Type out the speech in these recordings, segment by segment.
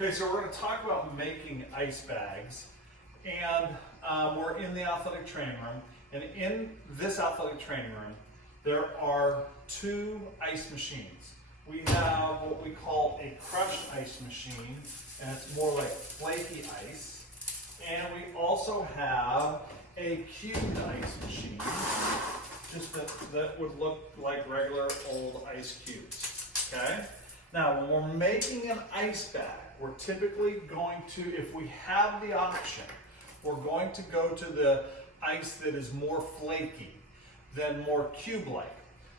Okay, so we're going to talk about making ice bags, and we're in the athletic training room, and in this athletic training room, there are two ice machines. We have what we call a crushed ice machine, and it's more like flaky ice, and we also have a cubed ice machine, just that would look like regular old ice cubes, okay? Now, when we're making an ice bag, we're typically going to, if we have the option, we're going to go to the ice that is more flaky than more cube-like.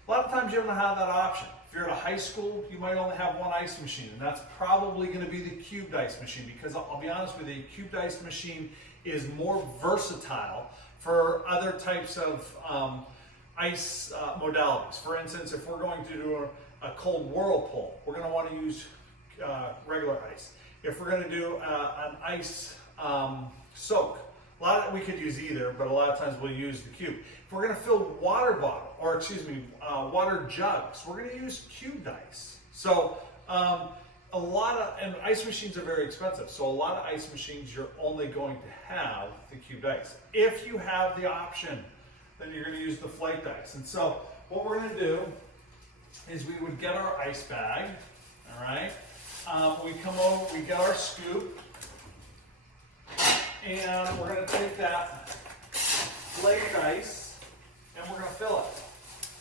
A lot of times you don't have that option. If you're at a high school, you might only have one ice machine, and that's probably going to be the cubed ice machine, because I'll be honest with you, the cubed ice machine is more versatile for other types of ice modalities. For instance, if we're going to do a cold whirlpool, we're going to want to use regular ice. If we're going to do an ice soak, we could use either, but a lot of times we'll use the cube. If we're going to fill water jugs, we're going to use cubed ice. So and ice machines are very expensive, so a lot of ice machines you're only going to have the cubed ice. If you have the option, then you're going to use the flaked ice. And so what we're going to do is we would get our ice bag, all right? We come over, we get our scoop, and we're going to take that flaked ice and we're going to fill it.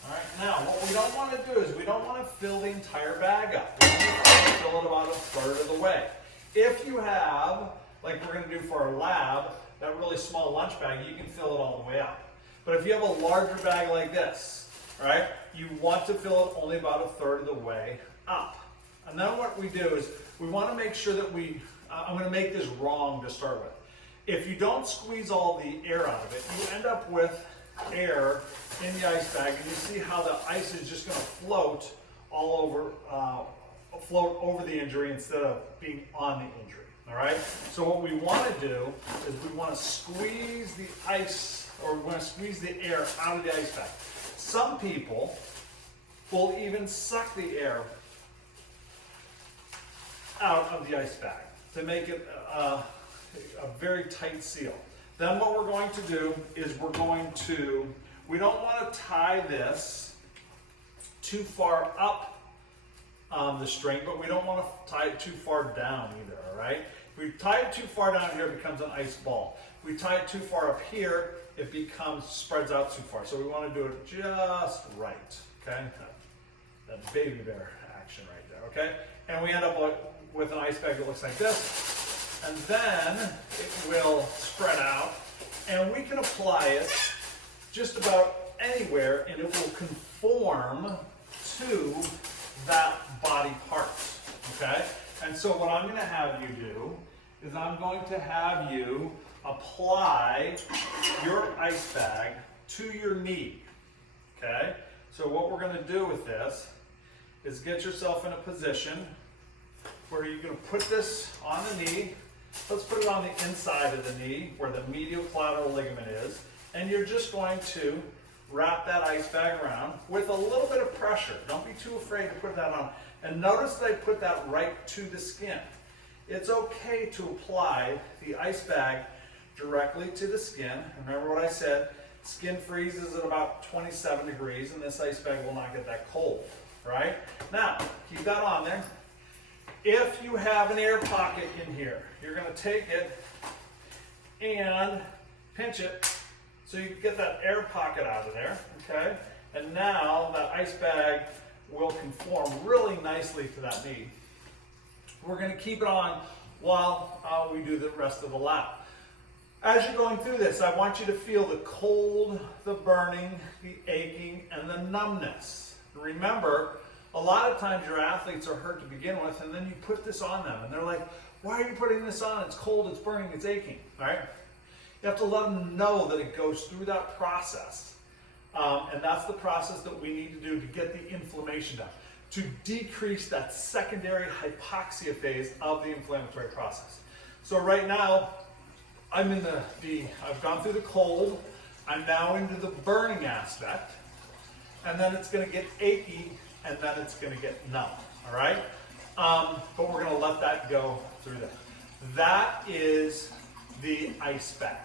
All right, now what we don't want to do is we don't want to fill the entire bag up. We want to fill it about a third of the way. If you have, like we're going to do for our lab, that really small lunch bag, you can fill it all the way up. But if you have a larger bag like this, right, you want to fill it only about a third of the way up. And then what we do is we want to make sure that I'm going to make this wrong to start with. If you don't squeeze all the air out of it, you end up with air in the ice bag, and you see how the ice is just going to float all over, float over the injury instead of being on the injury. All right. So what we want to do is we want to squeeze the ice, or we want to squeeze the air out of the ice bag. Some people will even suck the air out of the ice bag to make it a very tight seal. Then what we're going to do is we don't want to tie this too far up the string, but we don't want to tie it too far down either, all right? If we tie it too far down here, it becomes an ice ball. If we tie it too far up here, it spreads out too far. So we want to do it just right, okay? That baby bear action right there, okay? And we end up with an ice bag that looks like this. And then it will spread out, and we can apply it just about anywhere, and it will conform to that body part, okay? And so what I'm going to have you do is I'm going to have you apply your ice bag to your knee, okay? So what we're going to do with this is get yourself in a position where you're going to put this on the knee. Let's put it on the inside of the knee where the medial collateral ligament is, and you're just going to wrap that ice bag around with a little bit of pressure. Don't be too afraid to put that on. And notice that I put that right to the skin. It's okay to apply the ice bag directly to the skin. Remember what I said, skin freezes at about 27 degrees, and this ice bag will not get that cold, right? Now, keep that on there. If you have an air pocket in here, you're going to take it and pinch it so you can get that air pocket out of there, okay? And now that ice bag will conform really nicely to that knee. We're going to keep it on while we do the rest of the lap. As you're going through this, I want you to feel the cold, the burning, the aching, and the numbness. Remember, a lot of times your athletes are hurt to begin with, and then you put this on them, and they're like, why are you putting this on? It's cold, it's burning, it's aching, right? You have to let them know that it goes through that process. And that's the process that we need to do to get the inflammation down, to decrease that secondary hypoxia phase of the inflammatory process. So right now, I'm in I've gone through the cold, I'm now into the burning aspect, and then it's going to get achy, and then it's going to get numb, all right? but we're going to let that go through there. That is the ice bag.